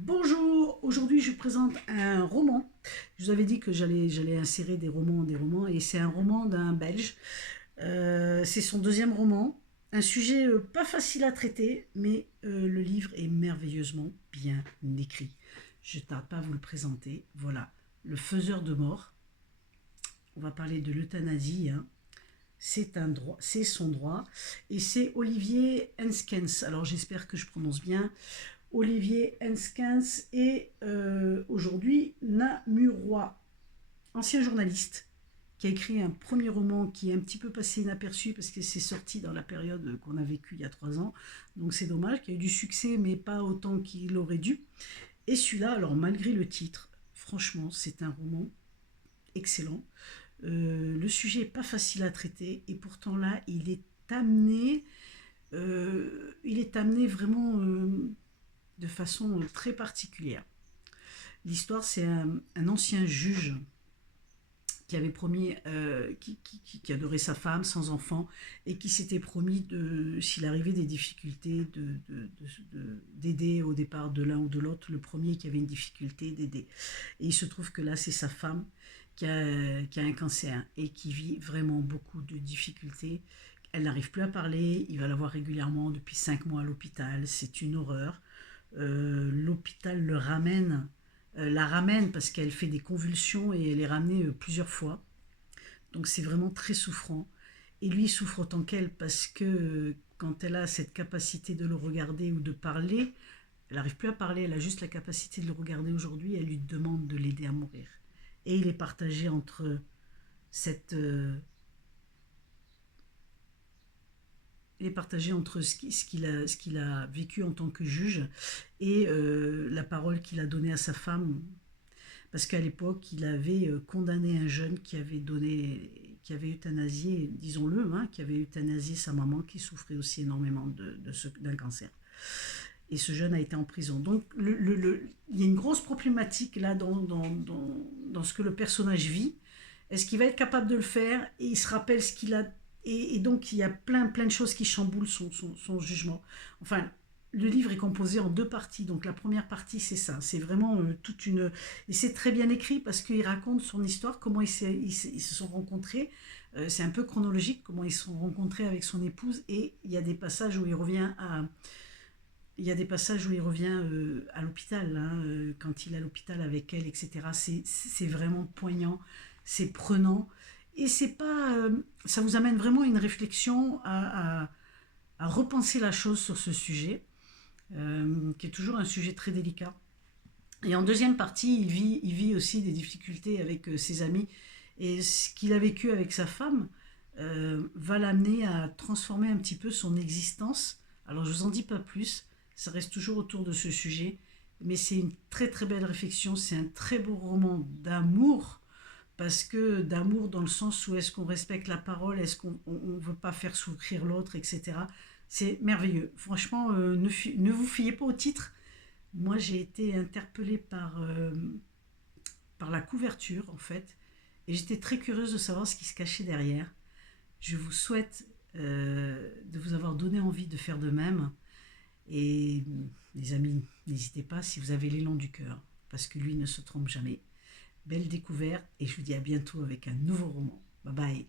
Bonjour, aujourd'hui je présente un roman. Je vous avais dit que j'allais insérer des romans, et c'est un roman d'un Belge. C'est son deuxième roman. Un sujet pas facile à traiter, mais le livre est merveilleusement bien écrit. Je ne tarde pas à vous le présenter. Voilà, Le Faiseur de mort. On va parler de l'euthanasie, hein. C'est un droit, c'est son droit, et c'est Olivier Henskens. Alors j'espère que je prononce bien. Olivier Henskens est aujourd'hui namurois, ancien journaliste, qui a écrit un premier roman qui est un petit peu passé inaperçu parce que c'est sorti dans la période qu'on a vécue il y a 3 ans. Donc c'est dommage, qui a eu du succès mais pas autant qu'il aurait dû. Et celui-là, alors malgré le titre, franchement, c'est un roman excellent. Le sujet n'est pas facile à traiter et pourtant là, il est amené vraiment de façon très particulière. L'histoire, c'est un ancien juge qui avait promis, qui adorait sa femme sans enfant et qui s'était promis, s'il arrivait des difficultés, d'aider au départ de l'un ou de l'autre, le premier qui avait une difficulté d'aider. Et il se trouve que là, c'est sa femme qui a un cancer et qui vit vraiment beaucoup de difficultés. Elle n'arrive plus à parler, il va la voir régulièrement depuis 5 mois à l'hôpital, c'est une horreur. L'hôpital la ramène parce qu'elle fait des convulsions et elle est ramenée plusieurs fois. Donc c'est vraiment très souffrant. Et lui souffre autant qu'elle parce que quand elle a cette capacité de le regarder ou de parler, elle n'arrive plus à parler, elle a juste la capacité de le regarder aujourd'hui, elle lui demande de l'aider à mourir. Et il est partagé entre cette, ce qu'il a vécu en tant que juge et la parole qu'il a donnée à sa femme. Parce qu'à l'époque, il avait condamné un jeune qui avait euthanasié, disons-le, hein, qui avait euthanasié sa maman qui souffrait aussi énormément d'un cancer. Et ce jeune a été en prison. Donc il y a une grosse problématique là dans ce que le personnage vit. Est-ce qu'il va être capable de le faire? Et il se rappelle ce qu'il a. Et donc il y a plein de choses qui chamboulent son jugement. Enfin, le livre est composé en deux parties. Donc la première partie, c'est ça. C'est vraiment toute une... Et c'est très bien écrit parce qu'il raconte son histoire, comment ils se sont rencontrés. C'est un peu chronologique, comment ils se sont rencontrés avec son épouse. Et il y a des passages où il revient à l'hôpital, hein, quand il est à l'hôpital avec elle, etc. C'est vraiment poignant, c'est prenant. Et c'est pas, ça vous amène vraiment à une réflexion, à repenser la chose sur ce sujet, qui est toujours un sujet très délicat. Et en deuxième partie, il vit aussi des difficultés avec ses amis. Et ce qu'il a vécu avec sa femme va l'amener à transformer un petit peu son existence. Alors je vous en dis pas plus, ça reste toujours autour de ce sujet, mais c'est une très très belle réflexion, c'est un très beau roman d'amour, parce que d'amour dans le sens où est-ce qu'on respecte la parole, est-ce qu'on ne veut pas faire souffrir l'autre, etc. C'est merveilleux. Franchement, ne vous fiez pas au titre. Moi, j'ai été interpellée par la couverture, en fait, et j'étais très curieuse de savoir ce qui se cachait derrière. Je vous souhaite de vous avoir donné envie de faire de même. Et les amis, n'hésitez pas si vous avez l'élan du cœur, parce que lui ne se trompe jamais. Belle découverte, et je vous dis à bientôt avec un nouveau roman. Bye bye.